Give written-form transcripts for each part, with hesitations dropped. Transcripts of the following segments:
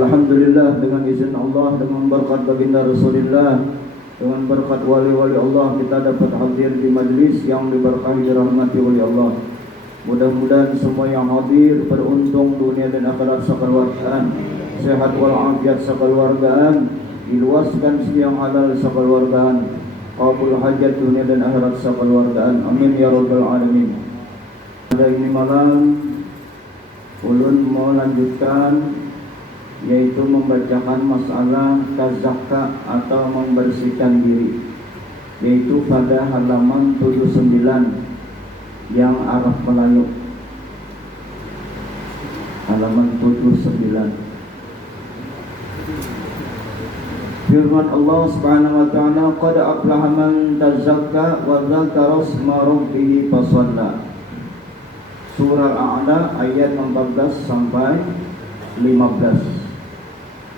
Alhamdulillah, dengan izin Allah, dengan berkat baginda Rasulullah, dengan berkat wali-wali Allah, kita dapat hadir di majlis yang diberkahi dirahmati oleh Allah. Mudah-mudahan semua yang hadir beruntung dunia dan akhirat sekeluargaan, sehat walafiat sekeluargaan, diluaskan siang halal sekeluargaan, qabul hajat dunia dan akhirat sekeluargaan. Amin ya rabbal alamin. Pada ini malam ulun mau lanjutkan, yaitu membacakan masalah tazakka atau membersihkan diri, yaitu pada halaman 79 yang Arab Melayu, halaman 79. Firman Allah Subhanahu wa taala, qad aflaha man tazakka wa dzakara isma rabbih fasalla. Surah Al-A'la ayat 14 sampai 15.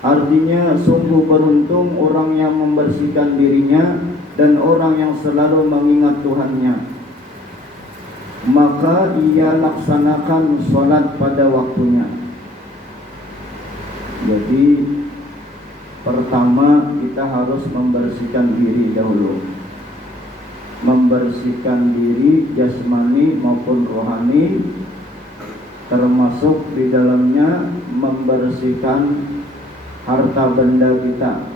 Artinya, sungguh beruntung orang yang membersihkan dirinya dan orang yang selalu mengingat Tuhannya, maka ia laksanakan sholat pada waktunya. Jadi pertama kita harus membersihkan diri dahulu, membersihkan diri jasmani maupun rohani, termasuk di dalamnya membersihkan harta benda kita,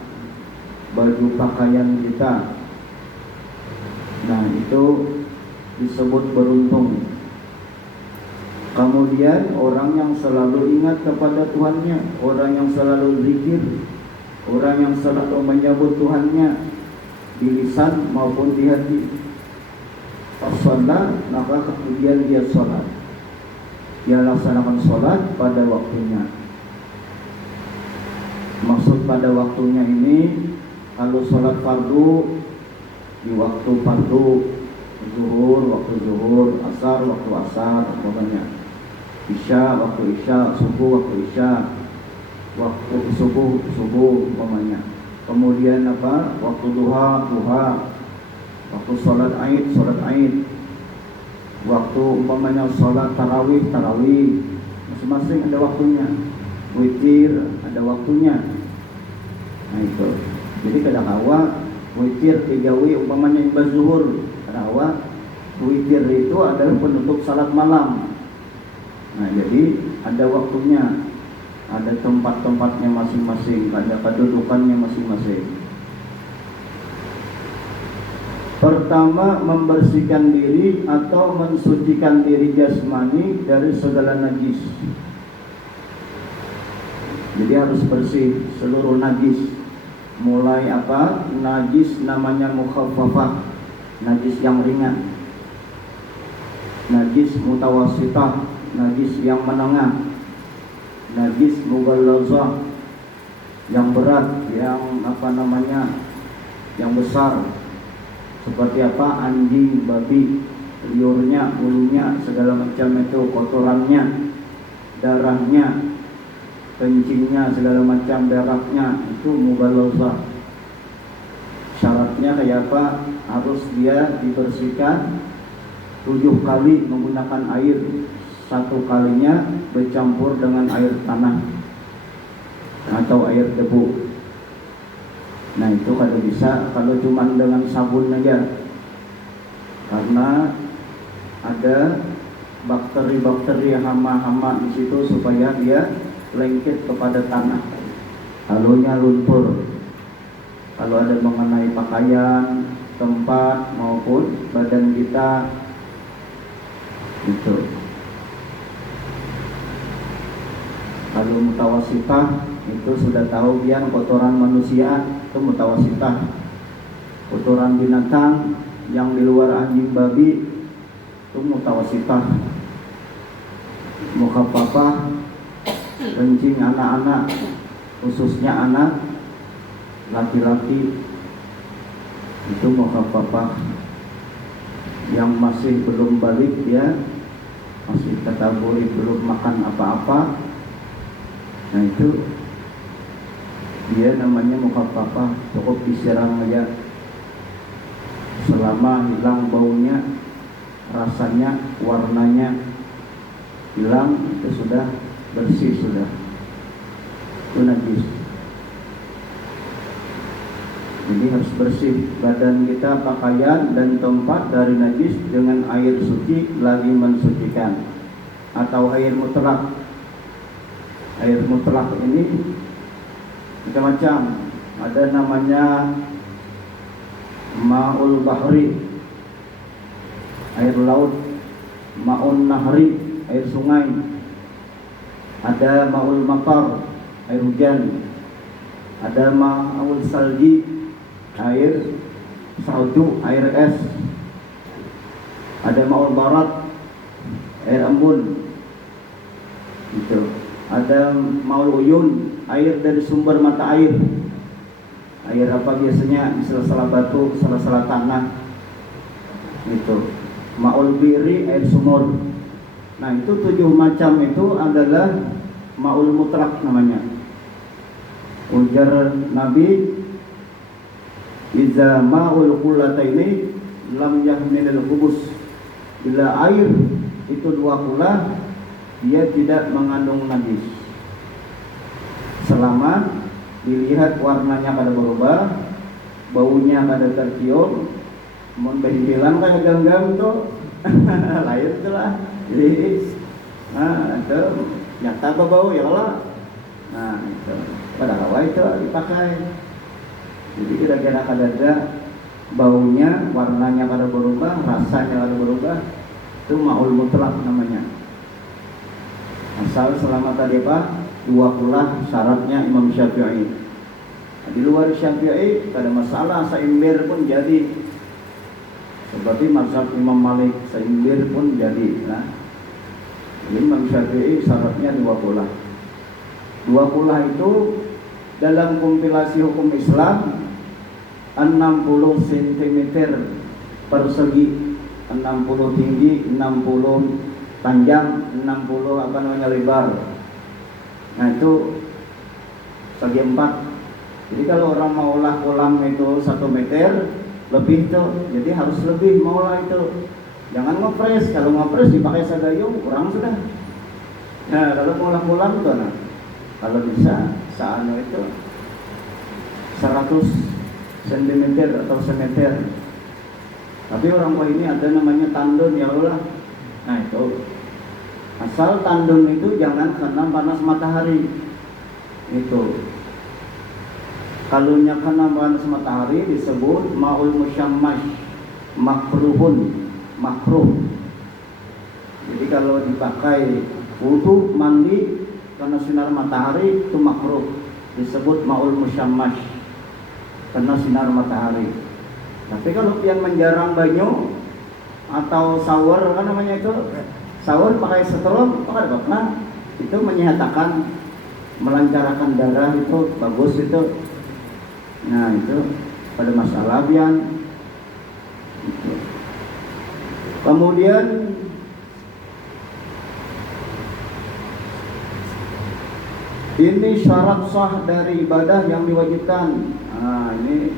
baju pakaian kita. Nah, itu disebut beruntung. Kemudian orang yang selalu ingat kepada Tuhannya, orang yang selalu zikir, orang yang selalu menyebut Tuhannya di lisan maupun di hati. As-shalah, maka kemudian dia sholat, dia laksanakan sholat pada waktunya. Maksud pada waktunya ini, kalau sholat fardu di waktu fardu, zuhur waktu zuhur, asar waktu asar, pokoknya isya waktu isya, subuh waktu isya, waktu subuh pokoknya. Kemudian apa? Waktu duha, waktu sholat aid, waktu umpamanya sholat tarawih, masing-masing ada waktunya. Witir ada waktunya. Nah itu. Jadi kadang hawa witir 3 umpamanya imbas zuhur, kadang hawa witir itu adalah penutup salat malam. Nah jadi ada waktunya, ada tempat-tempatnya masing-masing, ada kedudukannya masing-masing. Pertama, membersihkan diri atau mensucikan diri jasmani dari segala najis. Jadi harus bersih seluruh najis. Mulai apa? Najis namanya mukhaffafah, najis yang ringan. Najis mutawassithah, najis yang menengah. Najis mughallazah, yang berat, yang yang besar. Seperti apa? Anjing, babi, liurnya, bulunya, segala macam itu, kotorannya, darahnya, kencingnya, segala macam darahnya, itu mughallazah. Syaratnya kayak apa? Harus dia dibersihkan 7 kali menggunakan air. 1 kalinya bercampur dengan air tanah atau air debu. Nah itu kalau bisa, kalau cuma dengan sabun aja, karena ada bakteri-bakteri, hama-hama di situ, supaya dia lengket kepada tanah, halunya luntur. Kalau ada mengenai pakaian, tempat maupun badan kita, itu. Kalau mutawassithah itu sudah tahu biar kotoran manusia itu mutawassithah. Kotoran binatang yang di luar anjing, babi itu mutawassithah. Mukhaffafah, kencing anak-anak, khususnya anak laki-laki, itu mukhaffafah. Yang masih belum balik, dia masih kategori belum makan apa-apa, nah itu dia namanya mukhaffafah, cukup disiram aja. Selama hilang baunya, rasanya, warnanya hilang, itu sudah bersih sudah. itu najis. Jadi harus bersih badan kita, pakaian dan tempat dari najis dengan air suci lagi mensucikan atau air mutlak. Air mutlak ini macam-macam. Ada namanya ma'ul bahri, air laut, ma'un nahri, air sungai. Ada ma'ul matar, air hujan. Ada ma'ul salji, air salju, air es. Ada ma'ul barat, air embun. Gitu. Ada ma'ul uyun, air dari sumber mata air. Air apa biasanya? Di sela-sela batu, sela-sela tanah. Gitu. Ma'ul biri, air sumur. Nah, itu 7 macam itu adalah ma'ul mutlak namanya. Ujar Nabi, iza ma'ul qullataini lam yahmilil khubus. Bila air itu 2 kula, dia tidak mengandung najis selama dilihat warnanya kada berubah, baunya kada tercium. Mun behilang kayak ganggang tuh lain tu lah. Jadi itu nyata apa bau ya lah. Nah itu pada awal itu dipakai. Jadi kira-kira kada baunya, warnanya kada berubah, rasanya kada berubah, itu ma'ul mutlak namanya. Asal selama tadi apa? 2 kula syaratnya Imam Syafi'i. Di luar Syafi'i kada masalah, seimbir pun jadi. Seperti mazhab Imam Malik, seimbir pun jadi. Nah, jadi Imam Syafi'i syaratnya 2 kula. 2 kula itu dalam kompilasi hukum Islam 60 cm persegi, 60 tinggi, 60 panjang, 60 lebar. Nah itu segi 4. Jadi kalau orang mau olah kolam itu 1 meter lebih tuh, jadi harus lebih mau olah itu. Jangan ngepres, kalau ngepres dipakai sagayung kurang sudah. Nah kalau mau olah kolam tuh, nah kalau bisa saano itu 100 cm atau semeter. Tapi orang tua ini ada namanya tandun ya Allah. Nah itu asal tandun itu jangan kena panas matahari. Itu kalau kena panas matahari disebut ma'ul musyammash, makruhun, makruh. Jadi kalau dipakai wudu mandi karena sinar matahari itu makruh, disebut ma'ul musyammash, karena sinar matahari. Tapi kalau pian menjarang banyu atau shower kan namanya itu, shower pakai setrum pakai apa? Itu menyatakan melancarkan darah, itu bagus itu. Nah itu pada masalah pian. Itu. Kemudian ini syarat sah dari ibadah yang diwajibkan. Nah ini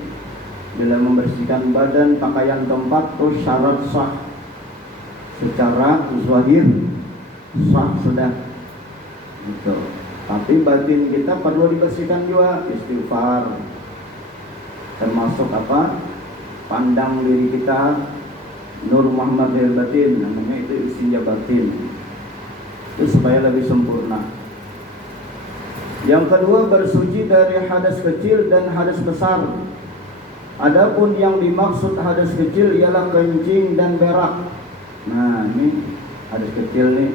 bila membersihkan badan, pakaian, tempat itu syarat sah. Secara zahir sah sudah. Gitu. Tapi batin kita perlu dibersihkan juga, istighfar. Termasuk apa? Pandang diri kita, Nur Muhammad al-Batin, namanya itu istinja batin. Itu supaya lebih sempurna. Yang kedua, bersuci dari hadas kecil dan hadas besar. Adapun yang dimaksud hadas kecil ialah kencing dan berak. Nah, ini hadas kecil nih.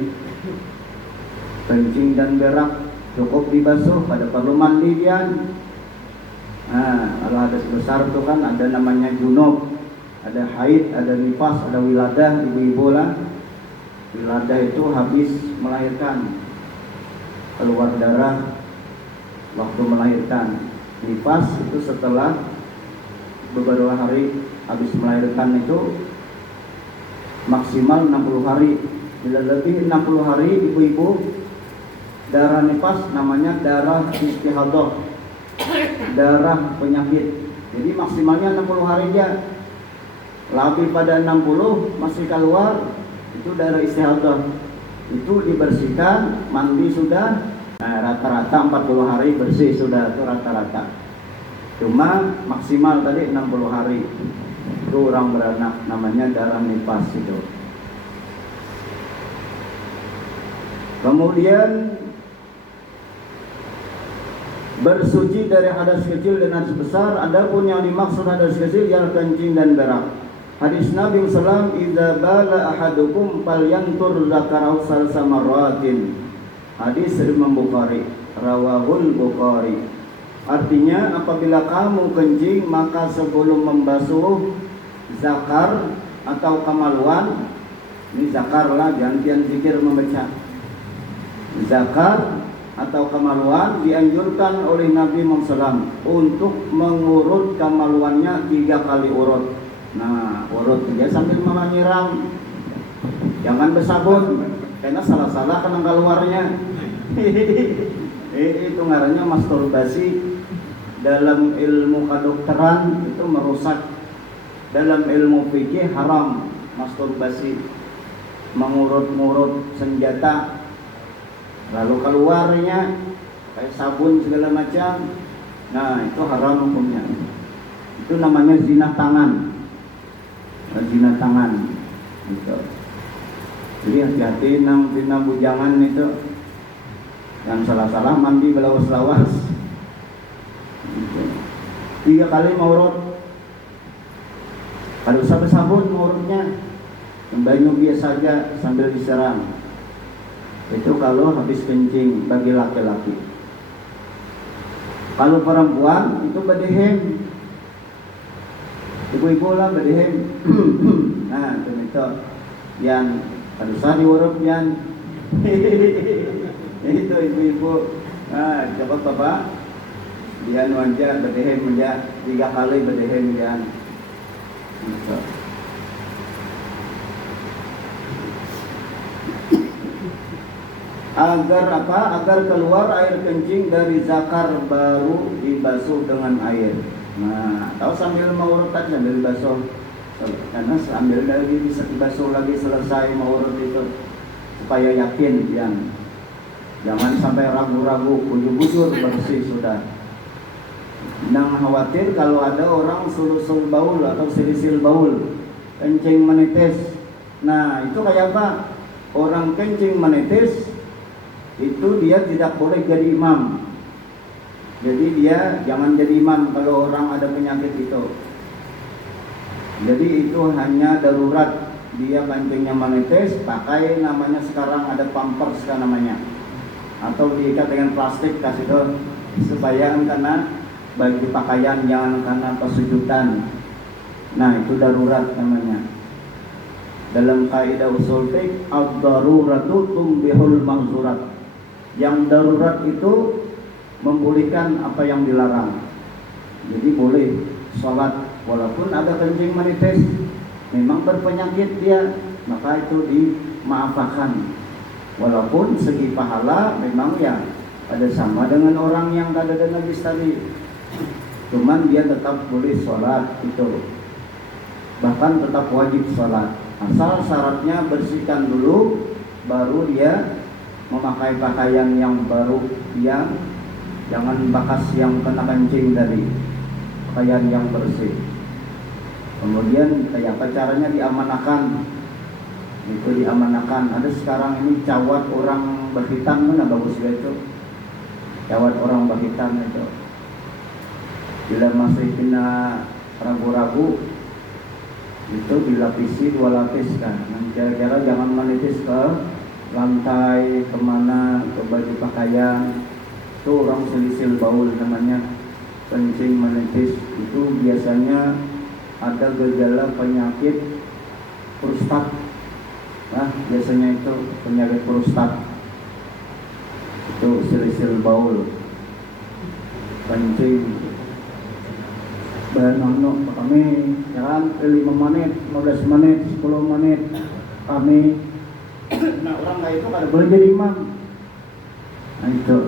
Kencing dan berak cukup dibasuh, pada perlu mandi dia. Nah, kalau hadas besar itu kan ada namanya junub, ada haid, ada nifas, ada wiladah, ibu-ibu lah. Wiladah itu habis melahirkan, keluar darah waktu melahirkan. Nifas itu setelah beberapa hari habis melahirkan, itu maksimal 60 hari. Bila lebih 60 hari ibu-ibu, darah nifas namanya darah istihadah, darah penyakit. Jadi maksimalnya 60 hari aja. Lebih pada 60 masih keluar, itu darah istihadah. Itu dibersihkan, mandi sudah, Nah, rata-rata 40 hari bersih sudah, itu rata-rata. Cuma maksimal tadi 60 hari. Itu orang beranak, namanya darah nifas itu. Kemudian bersuci dari hadas kecil dan hadas besar. Adapun yang dimaksud hadas kecil ialah kencing dan berak. Hadis Nabi sallallahu alaihi wasallam, "Idza bala ahadukum falyantur zakarahu salsa marratin." Hadis Imam Bukhari, rawahul Bukhari. Artinya apabila kamu kencing maka sebelum membasuh zakar atau kemaluan, ini zakar lah, gantian zikir membaca. Zakar atau kemaluan dianjurkan oleh Nabi Muhammad SAW untuk mengurut kemaluannya 3 kali urut. Nah, urut dia sambil menyiram, jangan bersabun, karena salah-salah kena keluarnya. Itu ngarannya masturbasi. Dalam ilmu kedokteran itu merusak. Dalam ilmu fikih haram masturbasi, mengurut-ngurut senjata lalu keluarnya kayak sabun segala macam. Nah, itu haram hukumnya. Itu namanya zina tangan. Zina tangan gitu. Jadi hati-hati nang zina bujangan itu, yang salah-salah mandi belawas-lawas gitu. 3 kali maurut, harus sampai sabun maurutnya, banyu biasa saja sambil disiram. Itu kalau habis kencing bagi laki-laki. Kalau perempuan itu bedehem, ibu-ibu lah bedehem. Nah, itu yang harus diurut yang itu ibu-ibu. Nah, coba bapak dia wajah bedehem ya 3 kali bedehem yang gitu. Agar apa? Agar keluar air kencing dari zakar baru dibasuh dengan air. Nah, atau sambil maurut aja sambil basuh, karena sambil lagi bisa dibasuh lagi selesai maurut itu, supaya yakin yang jangan sampai ragu-ragu, bujur-bujur bersih sudah. Nang khawatir kalau ada orang sulusul baul atau silisil baul, kencing menetes. Nah, itu kayak apa? Orang kencing menetes itu dia tidak boleh jadi imam. Jadi dia jangan jadi imam kalau orang ada penyakit itu. Jadi itu hanya darurat, dia kencingnya menetes, pakai namanya sekarang ada pampers kan namanya, atau diikat dengan plastik kasih itu supaya karena bagi pakaian jangan karena kesujudan. Nah, itu darurat namanya. Dalam kaidah usul fiqh, ad-daruratu tumbihul mahzurat. Yang darurat itu membolehkan apa yang dilarang. Jadi boleh sholat walaupun ada kencing menetes, memang berpenyakit dia, maka itu dimaafkan. Walaupun segi pahala memang ya ada sama dengan orang yang ada najis tadi, cuman dia tetap boleh sholat itu, bahkan tetap wajib sholat, asal syaratnya bersihkan dulu baru dia memakai pakaian yang baru, yang jangan bekas yang kena kencing tadi, pakaian yang bersih. Kemudian kayak apa caranya diamanakan, itu diamanakan. Ada sekarang ini cawat orang berhitam, mana bagus itu cawat orang berhitam itu, bila masih kena ragu-ragu itu dilapisi 2 lapis kan. Nah, kira-kira jangan menitis ke lantai, kemana, ke baju pakaian. Itu orang selisil baul namanya, kencing menitis. Itu biasanya ada gejala penyakit prostat. Nah, biasanya itu penyakit prostat. Itu selisil baul, kencing. Bahano kami jalan 5 menit, 15 menit, 10 menit kami. Nah, orang kayak itu kada boleh jadi imam. Nah, itu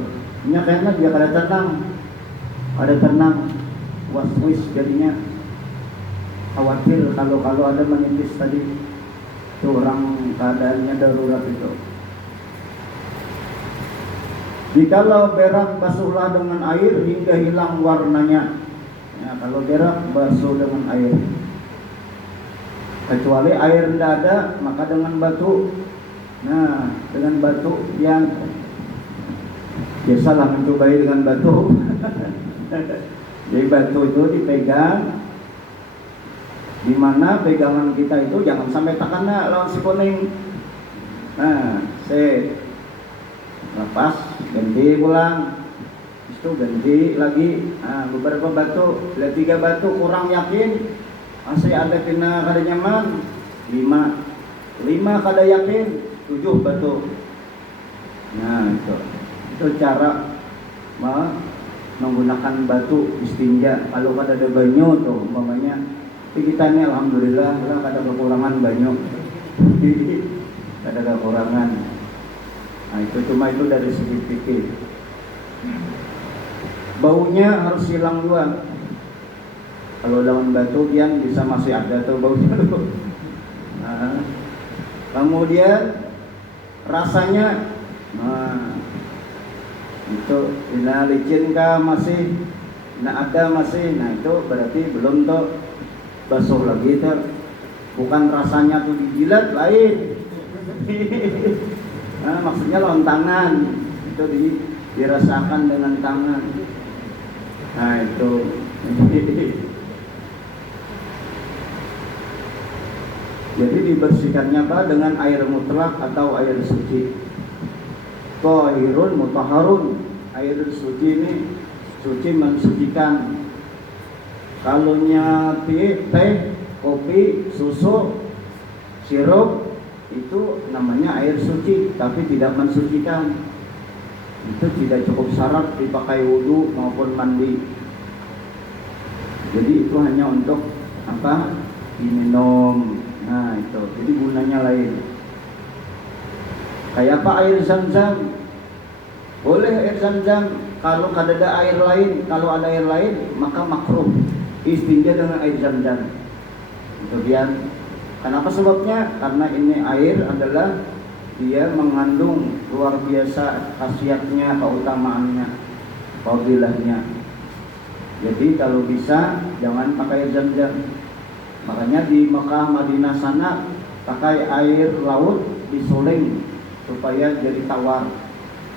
nya karena dia kada tenang, was-was jadinya, khawatir kalau ada menitis tadi. Itu orang keadaannya darurat itu. Jikalau berak basuhlah dengan air hingga hilang warnanya. Ya, kalau berak basuh dengan air. Kecuali air tidak ada, maka dengan batu. Nah, dengan batu yang biasalah mencobai dengan batu. Jadi batu itu dipegang, di mana pegangan kita itu jangan sampai takana lawan si kuning. Nah, lepas, ganti pulang, itu ganti lagi. Nah, beberapa batu, 3 batu kurang yakin, masih ada kena kada nyaman, 5 kada yakin, 7 batu. Nah, itu cara menggunakan batu istinja. Kalau kada ada banyu tuh umpamanya, kita ini alhamdulillah lah kada kekurangan banyu. Kada kekurangan. Nah, itu cuma itu dari segi fikih. Baunya harus hilang dua. Kalau lawan batu yang bisa masih ada tuh baunya tuh. Nah, kemudian rasanya, nah itu bila licin kah masih, ada masih, nah itu berarti belum tuh basuh lagi tuh. Bukan rasanya tuh dijilat lain. Nah, maksudnya lawan tangan itu dirasakan dengan tangan. Nah itu. Jadi dibersihkannya apa? Dengan air mutlak atau air suci. Thahirun mutahharun. Air suci ini suci mensucikan. Kalau teh, kopi, susu, sirup itu namanya air suci, tapi tidak mensucikan. Itu tidak cukup syarat dipakai wudu maupun mandi. Jadi itu hanya untuk apa? Diminum. Nah itu, jadi gunanya lain. Kayak apa air zam-zam? Boleh air zam-zam kalau ada air lain. Kalau ada air lain maka makruh istinja dengan air zam-zam. Kemudian kenapa sebabnya? Karena ini air adalah dia mengandung luar biasa khasiatnya, keutamaannya, fadilahnya. Jadi kalau bisa jangan pakai air zam-zam. Makanya di Mekah, Madinah sana pakai air laut disuling supaya jadi tawar.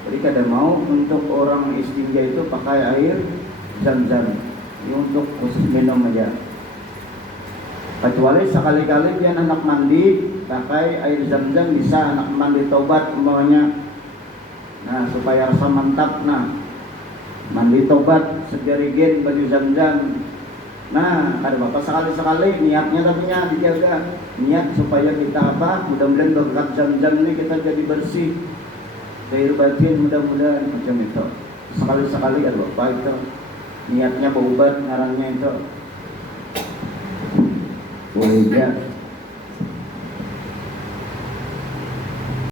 Jadi kada mau untuk orang istinja itu pakai air zam-zam. Ini untuk khusus minum aja. Kecuali sekali-kali dia anak mandi pakai air zam-zam, bisa anak mandi tobat umpamanya. Nah, supaya rasa mantap, nah mandi tobat sederigen baju zam-zam. Nah, ada bapak sekali-sekali niatnya tapi dijaga. Niat supaya kita apa? Mudah-mudahan berkat zam-zam ini kita jadi bersih. Lahir batin mudah-mudahan macam itu. Sekali-sekali ada bapak itu niatnya berobat ngarannya itu. Boleh ya.